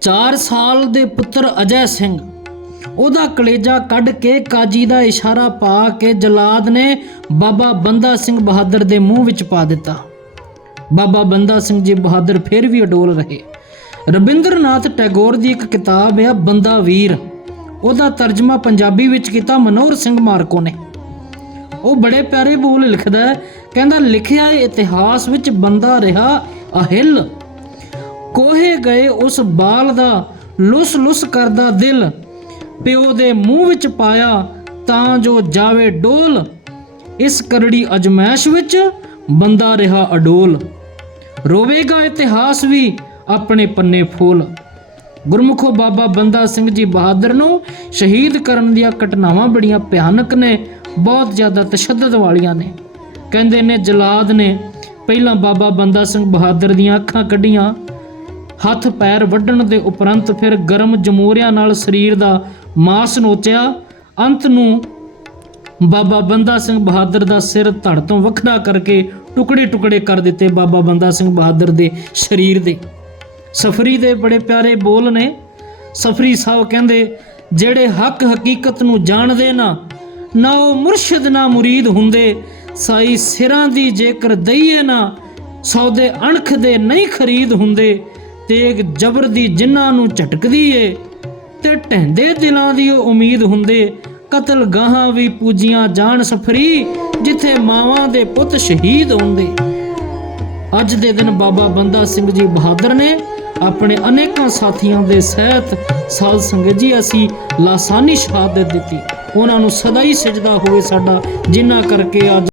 4 ਸਾਲ ਦੇ ਪੁੱਤਰ ਅਜੈ ਸਿੰਘ। ਉਹਦਾ ਕਲੇਜਾ ਕੱਢ ਕੇ ਕਾਜੀ ਦਾ ਇਸ਼ਾਰਾ ਪਾ ਕੇ ਜਲਾਦ ਨੇ ਬਾਬਾ ਬੰਦਾ ਸਿੰਘ ਬਹਾਦਰ ਦੇ ਮੂੰਹ ਵਿੱਚ ਪਾ ਦਿੱਤਾ। ਬਾਬਾ ਬੰਦਾ ਸਿੰਘ ਜੀ ਬਹਾਦਰ ਫਿਰ ਵੀ ਅਡੋਲ ਰਹੇ। ਰਵਿੰਦਰਨਾਥ ਟੈਗੋਰ ਦੀ ਇੱਕ ਕਿਤਾਬ ਹੈ ਬੰਦਾ ਵੀਰ। ਉਹਦਾ ਤਰਜਮਾ ਪੰਜਾਬੀ ਵਿੱਚ ਕੀਤਾ ਮਨੋਹਰ ਸਿੰਘ ਮਾਰਕੋ ਨੇ। ਉਹ ਬੜੇ ਪਿਆਰੇ ਬੋਲ ਲਿਖਦਾ ਹੈ। ਕਹਿੰਦਾ, ਲਿਖਿਆ ਹੈ ਇਤਿਹਾਸ ਵਿੱਚ ਬੰਦਾ ਰਿਹਾ ਅਹਿਲ ਗਏ ਉਸ ਬਾਲ ਦਾ ਲੁਸ ਲੁਸ ਕਰਦਾ ਦਿਲ। ਪਿਓ ਦੇ ਮੂੰਹ ਵਿੱਚ ਪਾਇਆ ਤਾਂ ਜੋ ਜਾਵੇ ਡੋਲ। ਇਸ ਕਰੜੀ ਅਜਮੈਸ਼ ਵਿੱਚ ਬੰਦਾ ਰਿਹਾ ਅਡੋਲ। ਰੋਵੇਗਾ ਇਤਿਹਾਸ ਵੀ ਆਪਣੇ ਪੰਨੇ ਫੋਲ। ਗੁਰਮੁਖੋ ਬਾਬਾ ਬੰਦਾ ਸਿੰਘ ਜੀ ਬਹਾਦਰ ਨੂੰ ਸ਼ਹੀਦ ਕਰਨ ਦੀਆਂ ਘਟਨਾਵਾਂ ਬੜੀਆਂ ਭਿਆਨਕ ਨੇ, ਬਹੁਤ ਜ਼ਿਆਦਾ ਤਸ਼ੱਦਦ ਵਾਲੀਆਂ ਨੇ। ਕਹਿੰਦੇ ਨੇ ਜਲਾਦ ਨੇ ਪਹਿਲਾਂ ਬਾਬਾ ਬੰਦਾ ਸਿੰਘ ਬਹਾਦਰ ਦੀਆਂ ਅੱਖਾਂ ਕੱਢੀਆਂ ਹੱਥ ਪੈਰ ਵੱਢਣ ਦੇ ਉਪਰੰਤ ਫਿਰ ਗਰਮ ਜਮੂਰਿਆਂ ਨਾਲ ਸਰੀਰ ਦਾ ਮਾਸ ਨੋਚਿਆ। ਅੰਤ ਨੂੰ ਬਾਬਾ ਬੰਦਾ ਸਿੰਘ ਬਹਾਦਰ ਦਾ ਸਿਰ ਧੜ ਤੋਂ ਵੱਖਰਾ ਕਰਕੇ ਟੁਕੜੇ ਟੁਕੜੇ ਕਰ ਦਿੱਤੇ ਬਾਬਾ ਬੰਦਾ ਸਿੰਘ ਬਹਾਦਰ ਦੇ ਸਰੀਰ ਦੇ। ਸਫਰੀ ਦੇ ਬੜੇ ਪਿਆਰੇ ਬੋਲ ਨੇ। ਸਫਰੀ ਸਾਹਿਬ ਕਹਿੰਦੇ, ਜਿਹੜੇ ਹੱਕ ਹਕੀਕਤ ਨੂੰ ਜਾਣਦੇ ਨਾ ਨਾ ਉਹ ਮੁਰਸ਼ਿਦ ਨਾ ਮੁਰੀਦ ਹੁੰਦੇ। ਸਾਈ ਸਿਰਾਂ ਦੀ ਜੇਕਰ ਦਈਏ ਨਾ, ਸੌਦੇ ਅਣਖ ਦੇ ਨਹੀਂ ਖਰੀਦ ਹੁੰਦੇ। ਤੇਗ ਜ਼ਬਰ ਦੀ ਜਿਨ੍ਹਾਂ ਨੂੰ ਝਟਕਦੀ ਏ ਤੇ ਢਹਿੰਦੇ ਦਿਲਾਂ ਦੀ ਉਮੀਦ ਹੁੰਦੇ, ਕਤਲ ਗਾਹਾਂ ਵੀ ਪੂਜੀਆਂ ਜਾਣ ਸਫਰੀ, ਜਿੱਥੇ ਮਾਵਾਂ ਦੇ ਪੁੱਤ ਸ਼ਹੀਦ ਹੁੰਦੇ ਅੱਜ ਦੇ ਦਿਨ ਬਾਬਾ ਬੰਦਾ ਸਿੰਘ ਜੀ ਬਹਾਦਰ ਨੇ ਆਪਣੇ ਅਨੇਕਾਂ ਸਾਥੀਆਂ ਦੇ ਸਹਿਤ ਸਾਧ ਸੰਗਤ ਜੀ ਅਸੀਂ ਲਾਸਾਨੀ ਸ਼ਹਾਦਤ ਦਿੱਤੀ। ਉਹਨਾਂ ਨੂੰ ਸਦਾ ਹੀ ਸਜਦਾ ਹੋਵੇ ਸਾਡਾ ਜਿਨ੍ਹਾਂ ਕਰਕੇ ਅੱਜ